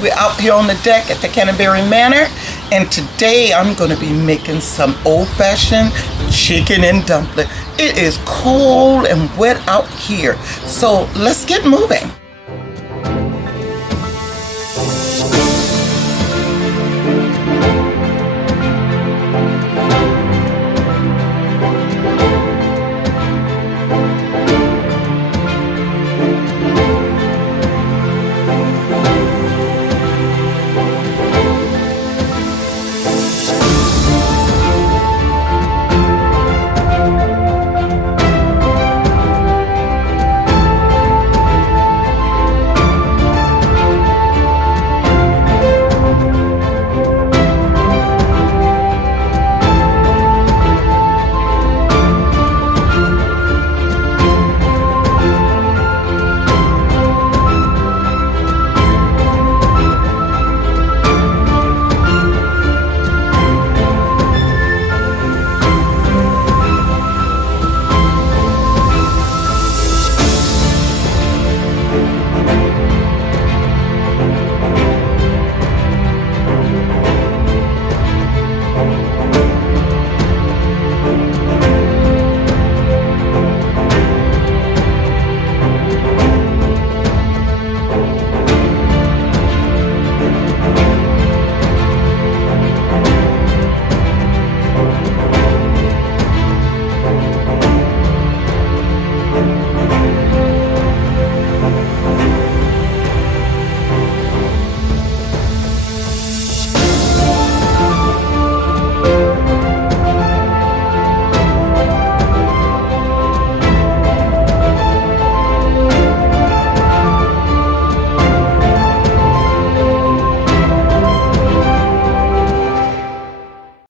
We're out here on the deck at the Canterbury Manor, and today I'm going to be making some old-fashioned chicken and dumpling. It is cold and wet out here, so let's get moving.